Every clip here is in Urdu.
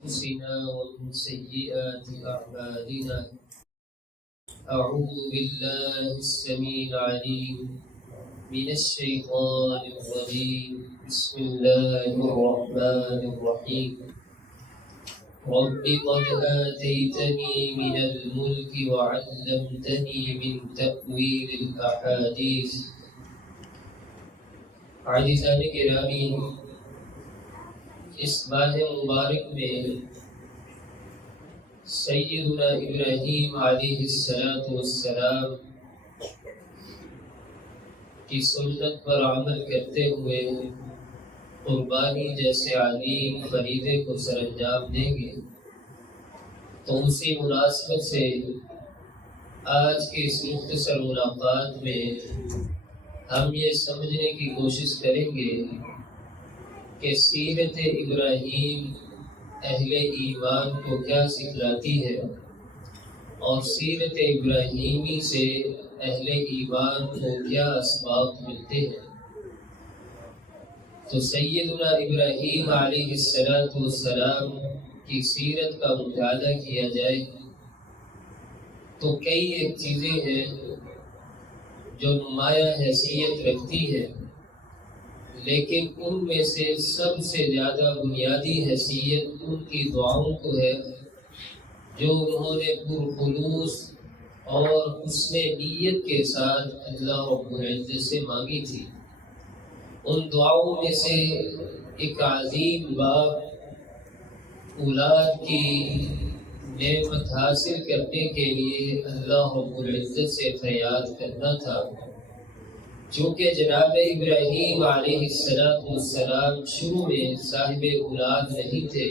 أنفسنا ومن سيئات أعمالنا. أعوذ بالله السميع العليم من الشيطان الرجيم. بسم الله الرحمن الرحيم. رب قد آتيتني من الملك وعلمتني من تأويل الأحاديث. عزیزان گرامی، اس ماہ مبارک میں سیدنا ابراہیم علیہ السلام کی سنت پر عمل کرتے ہوئے قربانی جیسے عظیم فریضے کو سر انجام دیں گے، تو اسی مناسبت سے آج کے اس مختصر ملاقات میں ہم یہ سمجھنے کی کوشش کریں گے کہ سیرت ابراہیم اہل ایمان کو کیا سکھلاتی ہے اور سیرت ابراہیمی سے اہل ایمان کو کیا اسباب ملتے ہیں۔ تو سیدنا ابراہیم علیہ السلام کی سیرت کا مطالعہ کیا جائے تو کئی ایک چیزیں ہیں جو نمایاں حیثیت رکھتی ہے، لیکن ان میں سے سب سے زیادہ بنیادی حیثیت ان کی دعاؤں کو ہے جو انہوں نے پرخلوص اور حسن نیت کے ساتھ اللہ رب العزت سے مانگی تھی۔ ان دعاؤں میں سے ایک عظیم باپ اولاد کی نعمت حاصل کرنے کے لیے اللہ رب العزت سے فریاد کرنا تھا، چونکہ جناب ابراہیم علیہ السلام شروع میں صاحب اولاد نہیں تھے۔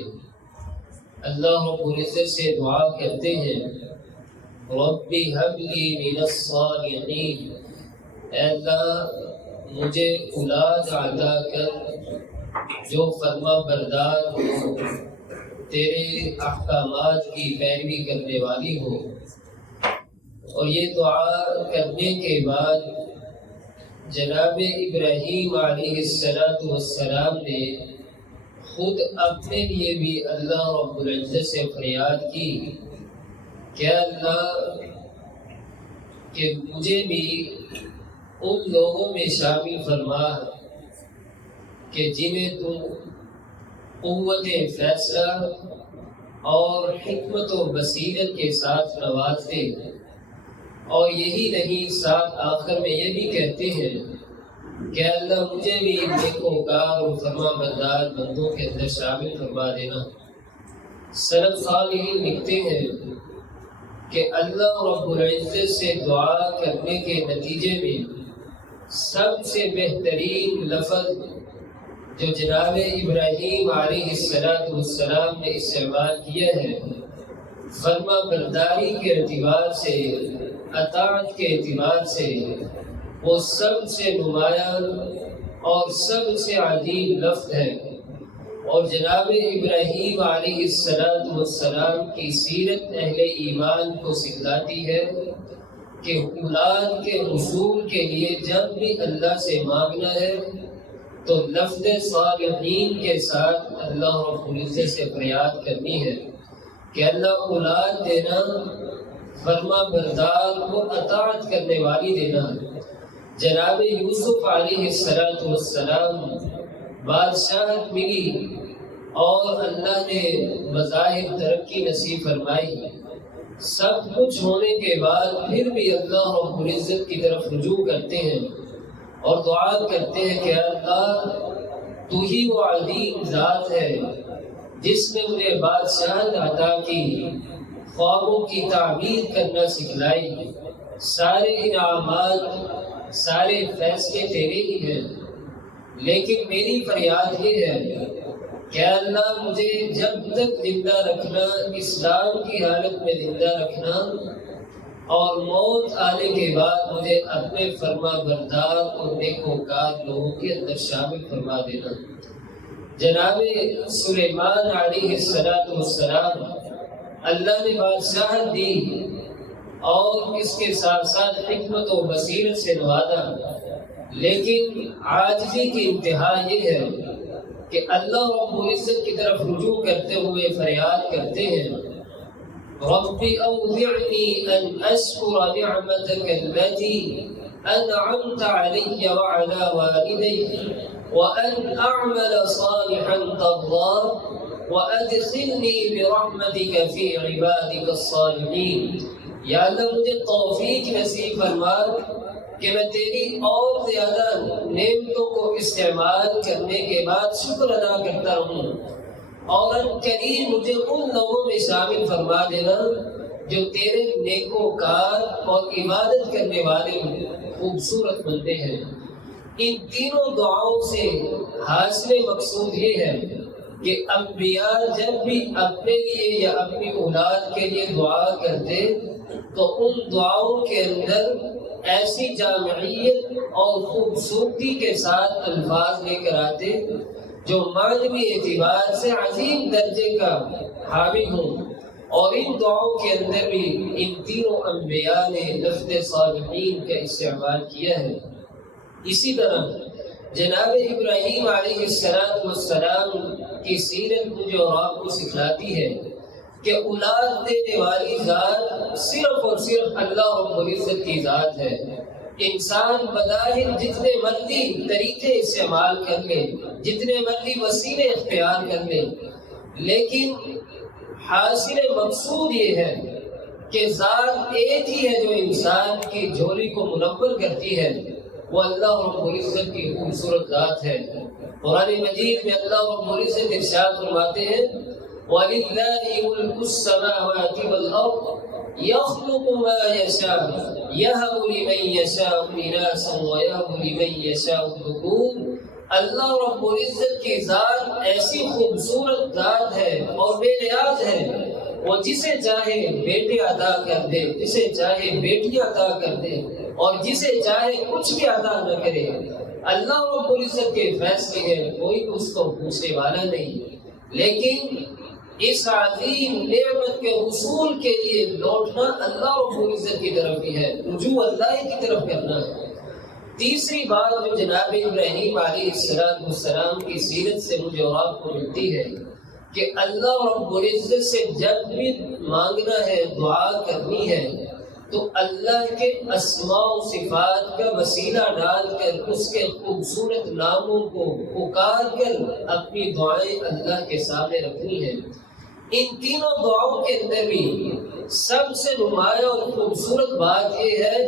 اللہ رب العزت سے دعا کرتے ہیں، رب هب لی من الصالحین، اے اللہ مجھے اولاد عطا کر جو فرما بردار ہو، تیرے احکامات کی پیروی کرنے والی ہو۔ اور یہ دعا کرنے کے بعد جناب ابراہیم علیہ السلام نے خود اپنے لیے بھی اللہ رب العزت سے فریاد کی کہ اللہ کہ مجھے بھی ان لوگوں میں شامل فرما کہ جنہیں تم قوت فیصلہ اور حکمت و بصیرت کے ساتھ نوازتے، اور یہی نہیں ساتھ آخر میں یہ بھی کہتے ہیں کہ اللہ مجھے بھی نیکوکار اور فرما بردار بندوں کے اندر شامل فرما دینا۔ سلف صالحین لکھتے ہیں کہ اللہ رب العزت سے دعا کرنے کے نتیجے میں سب سے بہترین لفظ جو جناب ابراہیم علیہ السلام نے استعمال کیا ہے، فرما برداری کے اعتبار سے، اطاعت کے اعتبار سے وہ سب سے نمایاں اور سب سے عظیم لفظ ہے۔ اور جناب ابراہیم علیہ السلام کی سیرت اہل ایمان کو سکھلاتی ہے کہ اولاد کے حصول کے لیے جب بھی اللہ سے مانگنا ہے تو لفظ صالحین کے ساتھ اللہ رب العزت سے فریاد کرنی ہے کہ اللہ اولاد دینا، فرما بردار کو اطاعت کرنے والی دینا۔ جناب یوسف علیہ السلام بادشاہت ملی اور اللہ نے بظاہر ترقی نصیب فرمائی، سب کچھ ہونے کے بعد پھر بھی اللہ رب العزت کی طرف رجوع کرتے ہیں اور دعا کرتے ہیں کہ اللہ تو ہی وہ عظیم ذات ہے جس نے مجھے بادشاہت عطا کی، خوابوں کی تعبیر کرنا سکھلائی، سارے انعامات سارے فیصلے تیرے ہی ہیں، لیکن میری فریاد یہ ہے کہ اللہ مجھے جب تک زندہ رکھنا، اسلام کی حالت میں زندہ رکھنا، اور موت آنے کے بعد مجھے اپنے فرما بردار اور نیکوکار لوگوں کے اندر شامل فرما دینا۔ جناب سلیمان علیہ السلام اللہ نے بادشاہت دی اور اس کے ساتھ ساتھ حکمت و بصیرت سے نوازا، لیکن عاجزی کی انتہا یہ ہے کہ اللہ رب العزت کی طرف رجوع کرتے ہوئے فریاد کرتے ہیں رب اوزعنی ان اشکر نعمتک التي انعمت علی وعلی والدی وان اعمل صالحا ترضاه وادخلنی برحمتک فی عبادک الصالحین۔ یا اللہ مجھے توفیق نصیب فرما کہ میں تیری اور زیادہ نعمتوں کو استعمال کرنے کے بعد شکر ادا کرتا ہوں، اور ان قریب مجھے ان لوگوں میں شامل فرما دینا جو تیرے نیکوکار اور عبادت کرنے والے خوبصورت بندے ہیں۔ ان تینوں دعاؤں سے حاصل مقصود یہ ہے کہ انبیاء جب بھی اپنے لیے یا اپنی اولاد کے لیے دعا کرتے تو ان دعاؤں کے اندر ایسی جامعیت اور خوبصورتی کے ساتھ الفاظ لے کر آتے جو معنوی اعتبار سے عظیم درجے کا حاوی ہوں، اور ان دعاؤں کے اندر بھی ان تینوں انبیاء نے لفظ صالحین کا استعمال کیا ہے۔ اسی طرح جناب ابراہیم علیہ السلام کی سیرت مجھے اور آپ کو سکھلاتی ہے کہ اولاد دینے والی ذات صرف اور صرف اللہ رب العزت کی ذات ہے۔ انسان بظاہر جتنے مرضی طریقے استعمال کر لے، جتنے مرضی وسیلے اختیار کر لے، لیکن حاصل مقصود یہ ہے کہ ذات ایک ہی ہے جو انسان کی جھولی کو منور کرتی ہے، وہ اللہ رب العزت کی خوبصورت ذات ہے۔ قرآن مجید میں اللہ رب العزت ارشاد فرماتے ہیں وَلِلَّهِ مُلْكُ السَّمَاوَاتِ وَالْأَرْضِ يَخْلُقُ مَا يَشَاءُ يَهَبُ لِمَن يَشَاءُ إِنَاثًا وَيَهَبُ لِمَن يَشَاءُ الذُّكُورَ۔ اللہ رب العزت کی ذات ایسی خوبصورت ذات ہے اور بے نیاز ہے، وہ جسے چاہے بیٹے عطا کر دے، جسے چاہے بیٹیاں عطا کر دے، اور جسے چاہے کچھ بھی عطا نہ کرے۔ اللہ رب العزت کے فیصلے ہیں، کوئی اس کو پوچھنے والا نہیں، لیکن اس عظیم نعمت کے حصول کے لیے لوٹنا اللہ رب العزت کی طرف ہی ہے، رجوع اللہ کی طرف کرنا ہے۔ تیسری بات جو جناب ابراہیم علیہ السلام کی سیرت سے مجھے اور آپ کو ملتی ہے کہ اللہ رب العزت سے جب بھی مانگنا ہے، دعا کرنی ہے، تو اللہ کے اسماء و صفات کا وسیلہ ڈال کر اس کے خوبصورت ناموں کو پکار کر اپنی دعائیں اللہ کے سامنے رکھنی ہے۔ ان تینوں دعاؤں کے اندر بھی سب سے نمایاں اور خوبصورت بات یہ ہے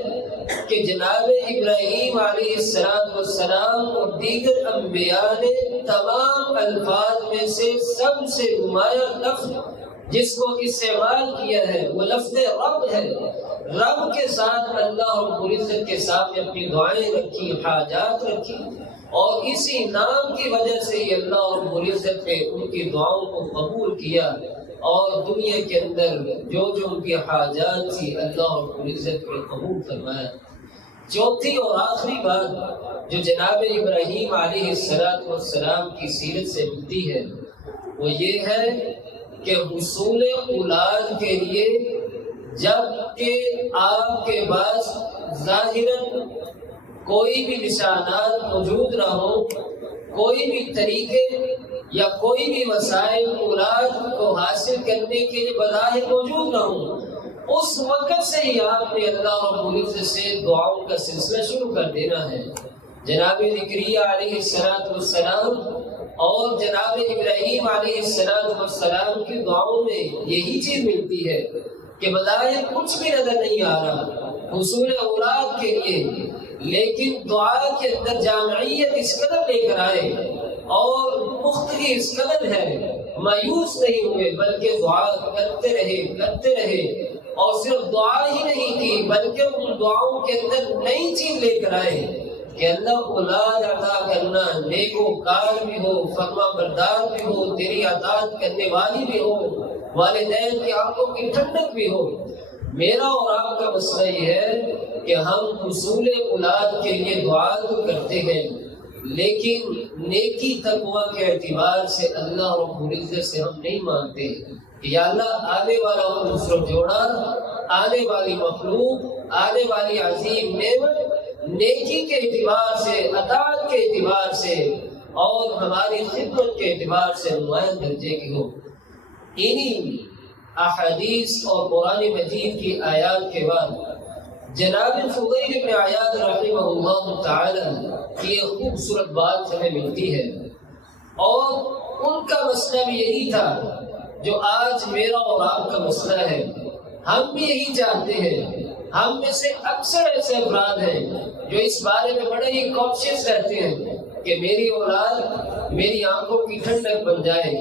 کہ جناب ابراہیم علیہ السلام اور دیگر انبیاء نے تمام الفاظ میں سے سب سے نمایاں لفظ جس کو استعمال کیا ہے وہ لفظ رب ہے۔ رب کے ساتھ اللہ رب العزت کے سامنے اپنی دعائیں رکھی، حاجات رکھی، اور اسی نام کی وجہ سے ہی اللہ رب العزت نے ان کی دعاؤں کو قبول کیا، اور دنیا کے اندر جو ان کی حاجات تھی اللہ رب العزت نے قبول فرمایا۔ چوتھی اور آخری بات جو جناب ابراہیم علیہ السلام کی سیرت سے ملتی ہے وہ یہ ہے کہ حصول اولاد کے لیے جب کہ آپ کے پاس ظاہراً کوئی بھی نشانات موجود نہ ہو، کوئی بھی طریقے یا کوئی بھی وسائل اولاد کو حاصل کرنے کے لیے بظاہر موجود نہ ہوں، اس وقت سے ہی آپ نے اللہ رب العزت سے دعاؤں کا سلسلہ شروع کر دینا ہے۔ جناب زکریا علیہ السلام اور جناب ابراہیم علیہ السلام کی دعاؤں میں یہی چیز ملتی ہے کہ بظاہر کچھ بھی نظر نہیں آ رہا حصول اولاد کے لیے، لیکن دعا کے اندر جامعیت اس قدر لے کر آئے اور پختگی اس قدر ہے، مایوس نہیں ہوئے بلکہ دعا کرتے رہے، اور صرف دعا ہی نہیں کی بلکہ ان دعاؤں کے اندر نئی چیز لے کر آئے کہ اللہ اولاد عطا کرنا، نیکوکار بھی ہو، فرما بردار بھی ہو، تیری اطاعت کرنے والی بھی ہو، والدین کی آنکھوں کی ٹھنڈک بھی ہو۔ میرا اور آپ کا مسئلہ یہ ہے کہ ہم حصول اولاد کے لیے دعا تو کرتے ہیں، لیکن نیکی تقوی کے اعتبار سے اللہ رب العزت سے ہم نہیں مانگتے کہ یا اللہ آنے والا خوبصورت جوڑا، آنے والی مخلوق، آنے والی عظیم نعمت نیکی کے اعتبار سے، اطاعت کے اعتبار سے اور ہماری خدمت کے اعتبار سے نمایاں درجے کی ہو۔ انہی احادیث اور قرآن مجید کی آیات کے بعد جناب فضیل بن عیاض رحمہ اللہ تعالی کی ایک خوبصورت بات ہمیں ملتی ہے، اور ان کا مسئلہ بھی یہی تھا جو آج میرا اور آپ کا مسئلہ ہے۔ ہم بھی یہی چاہتے ہیں، ہم میں سے اکثر ایسے افراد ہیں جو اس بارے میں بڑے ہی کانشیس رہتے ہیں کہ میری اولاد میری آنکھوں کی ٹھنڈک بن جائے،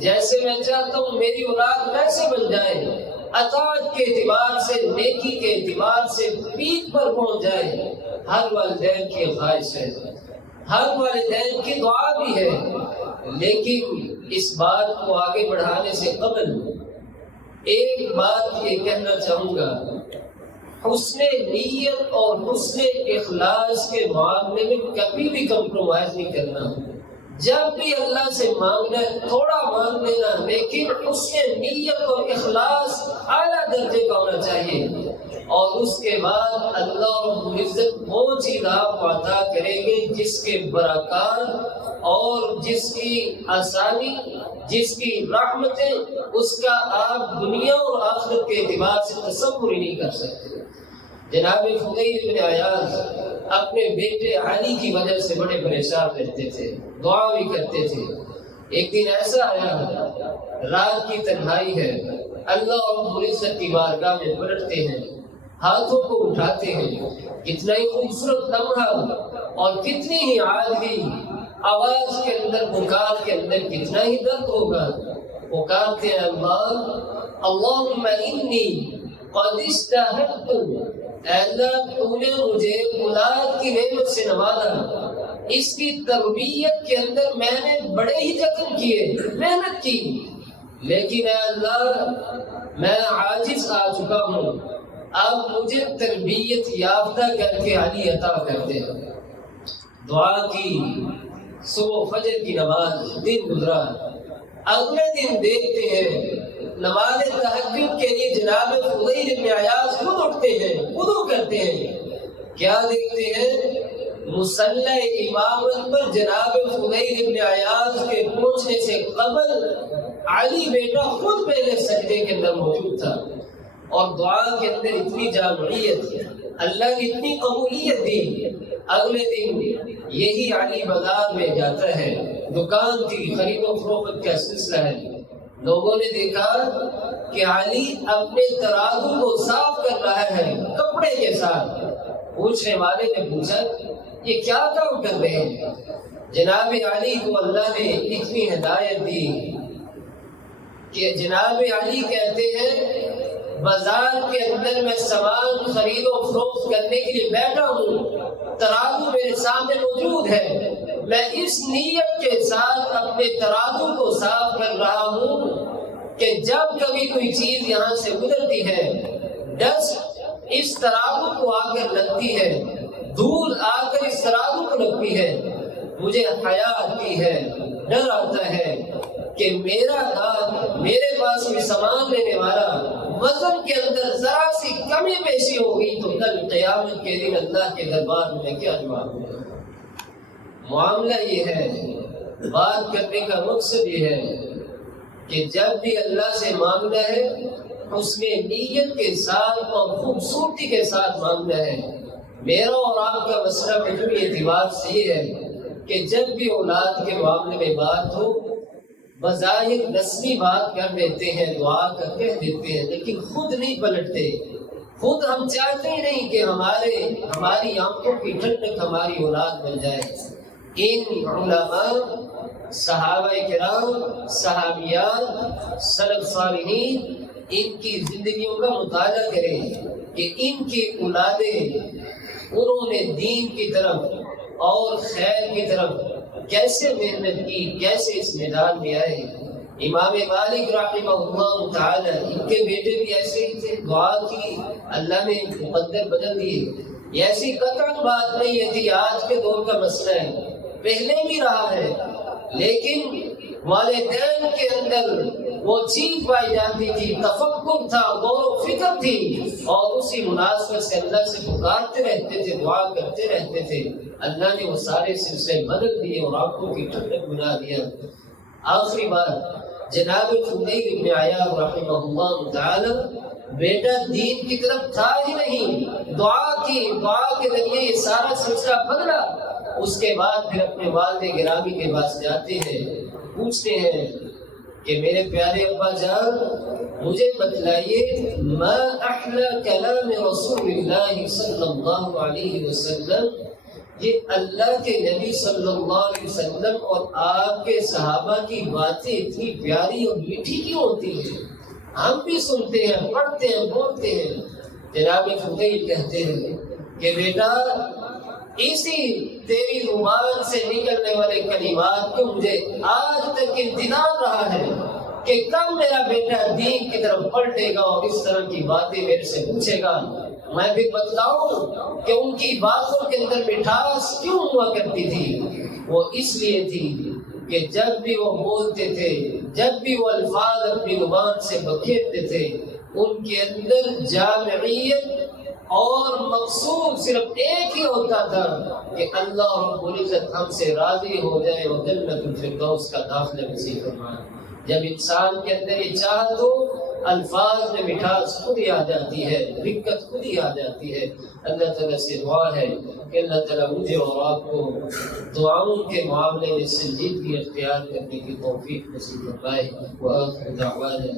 جیسے میں چاہتا ہوں میری اولاد ویسے بن جائے، اطاعت کے اعتبار سے، نیکی کے اعتبار سے پیٹ پر پہنچ جائے۔ ہر والدین کی خواہش ہے، ہر والدین کی دعا بھی ہے، لیکن اس بات کو آگے بڑھانے سے قبل ایک بات یہ کہنا چاہوں گا، حسن نیت اور حسن اخلاص کے معاملے میں کبھی بھی کمپرومائز نہیں کرنا۔ جب بھی اللہ سے مانگنا ہے تھوڑا مانگ لینا، لیکن حسن نیت اور اخلاص اعلیٰ درجے کا ہونا چاہیے، اور اس کے بعد اللہ رب العزت وہ چیز آپ کو عطا کریں گے جس کے برکات اور جس کی آسانی، جس کی رحمتیں، اس کا آپ دنیا اور آخرت کے اعتبار سے تصور ہی نہیں کر سکتے۔ جناب فضیل بن عیاض اپنے بیٹے علی کی وجہ سے بڑے پریشان رہتے تھے، دعا بھی کرتے تھے۔ ایک دن ایسا آیا، رات کی تنہائی ہے، اللہ رب العزت کی بارگاہ میں پلٹتے ہیں، ہاتھوں کو اٹھاتے ہیں، کتنا ہی خوبصورت لمحہ اور کتنی ہی عالی آواز کے اندر، پکار کے اندر کتنا ہی درد ہوگا۔ پکارتے ہیں اللہم انی قد استہدت، اے اللہ تو نے مجھے اولاد کی نعمت سے نوازا، اس کی تربیت کے اندر میں نے بڑے ہی جتن کیے، محنت کی، لیکن اے اللہ میں عاجز آ چکا ہوں، اب مجھے تربیت یافتہ کر کے علی عطا کر دے۔ دعا کی، صبح فجر کی نماز، دن گزرا، اگلے دن دیکھتے ہیں نماز تہجد کے لیے جناب فضیل بن عیاض خود اٹھتے ہیں، وضو کرتے ہیں، کیا دیکھتے ہیں مصلی امامت پر جناب فضیل بن عیاض کے پہنچنے سے قبل علی بیٹا خود پہلے سجدے کے اندر موجود تھا، اور دعا کے اندر اتنی جامعیت، اللہ نے اتنی قبولیت دی۔ اگلے دن یہی علی بازار میں جاتا ہے، دکان کی خرید و فروخت کا سلسلہ ہے، لوگوں نے دیکھا کہ علی اپنے ترازو کو صاف کر رہا ہے کپڑے کے ساتھ۔ پوچھنے والے نے پوچھا یہ کیا کام کر رہے ہیں؟ جناب علی کو اللہ نے اتنی ہدایت دی کہ جناب علی کہتے ہیں بازار کے اندر میں سامان خرید و فروخت کرنے کے لیے بیٹھا ہوں، ترازو میرے سامنے موجود ہے، میں اس نیت کے ساتھ اپنے ترازو کو صاف کر رہا ہوں کہ جب کبھی کوئی چیز یہاں سے گزرتی ہے، ڈسٹ اس ترازو کو آ کر لگتی ہے، دھول آ کر اس ترازو کو لگتی ہے، مجھے حیا آتی ہے، ڈر آتا ہے کہ میرا گاہک، میرے پاس کوئی سامان لینے والا وزن کے اندر ذرا سی کمی بیشی ہوگی تو کل قیامت کے دن اللہ کے دربار میں کیا جواب دوں گا۔ معاملہ یہ ہے، بات کرنے کا مقصد یہ ہے کہ جب بھی اللہ سے مانگنا ہے اس میں نیت کے ساتھ اور خوبصورتی کے ساتھ مانگنا ہے۔ میرا اور آپ کا مسئلہ فکری اعتبار سے یہ ہے کہ جب بھی اولاد کے معاملے میں بات ہو، بظاہر رسمی بات کر دیتے ہیں، دعا کر کہہ دیتے ہیں، لیکن خود نہیں پلٹتے۔ خود ہم چاہتے ہی نہیں کہ ہماری آنکھوں کی ٹھنڈک ہماری اولاد بن جائے۔ ان علماء، صحابہ کرام، صحابیات، سلف صالحین، ان کی زندگیوں کا مطالعہ کریں کہ ان کی اولادیں انہوں نے دین کی طرف اور خیر کی طرف کیسے محنت کی، کیسے اس میدان میں آئے۔ امام مالک رحمہ اللہ تعالی، ان کے بیٹے بھی ایسے ہی تھے، دعا کی، اللہ نے مقدر بدل دیے۔ یہ ایسی قطعاً بات نہیں ہے کہ آج کے دور کا مسئلہ ہے، پہلے بھی رہا ہے، لیکن والدین کے اندر وہ چیز پائی جاتی تھی، تفکر تھا، غور و فکر تھی، اور اسی مناسبت سے اللہ سے پکارتے رہتے تھے، دعا کرتے رہتے تھے۔ اللہ نے وہ سارے سلسلے بدل دیے اور آنکھوں کی ٹھنڈک بنا دیا۔ آخری بات، جناب فضیل ابن عیاض رحمہ اللہ تعالی، بیٹا دین کی طرف تھا ہی نہیں، دعا کی، دعا کے ذریعے یہ سارا سلسلہ بدلا۔ اس کے بعد پھر اپنے والد گرامی کے پاس جاتے ہیں، پوچھتے ہیں کہ میرے پیارے ابا جان، مجھے بتلائیے ما احلی کلام رسول اللہ صلی اللہ علیہ وسلم، یہ اللہ کے نبی صلی اللہ علیہ وسلم اور آپ کے صحابہ کی باتیں اتنی پیاری اور میٹھی کیوں ہوتی ہیں؟ ہم بھی سنتے ہیں، پڑھتے ہیں، بولتے ہیں۔ جناب فضیل کہتے ہیں کہ بیٹا، اسی تیری زبان سے نکلنے والے کلمات کو مجھے آج تک انتظار رہا ہے کہ کب میرا بیٹا دین کی طرف پلٹے گا اور اس طرح کی باتیں میرے سے پوچھے گا۔ میں بھی بتلاؤں کہ ان کی باتوں کے اندر مٹھاس کیوں ہوا کرتی تھی؟ وہ اس لیے تھی کہ جب بھی وہ بولتے تھے، جب بھی وہ الفاظ اپنی زبان سے بکھیرتے تھے، ان کے اندر جامعیت اور مقصود صرف ایک ہی ہوتا تھا کہ اللہ رب العزت ہم سے راضی ہو جائے اور جنت الفردوس کا داخلہ نصیب فرمائے۔ جب انسان کے اندر یہ چاہت ہو، الفاظ میں مٹھاس خود ہی آ جاتی ہے، دقت خود ہی آ جاتی ہے۔ اللہ تعالیٰ سے دعا ہے کہ اللہ تعالیٰ مجھے اور آپ کو دعاؤں کے معاملے میں سنجیدگی اختیار کرنے کی توفیق نصیب فرمائے۔ وآخر دعوانا